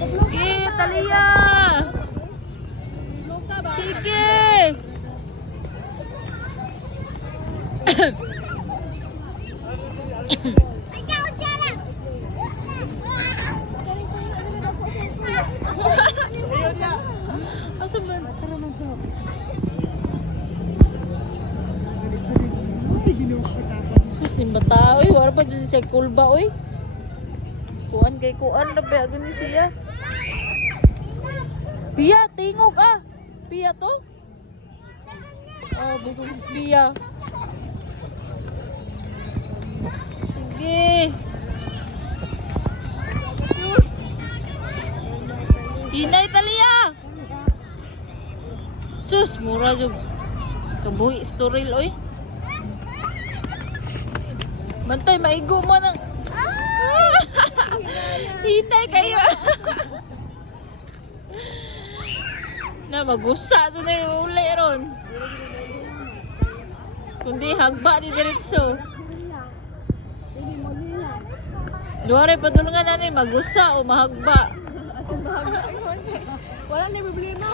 Sige, Talia. Sige. Asa ba? Sus ni bata, oy, wala pa dyan siya kulba, oy. Kuan kay kuan na ba ni siya? Pia, tingog ah. Pia to? Oh, bugong Pia. Sige. Hinay Talia. Sus, mura jud. Kabuhi storil oy. Bantay maigo mo nang. Hinay kayo. Na magusa to na yung uli ron. Kundi hagba di diretso. Duwari patulungan na ni magusa o mahagba. Wala na problema.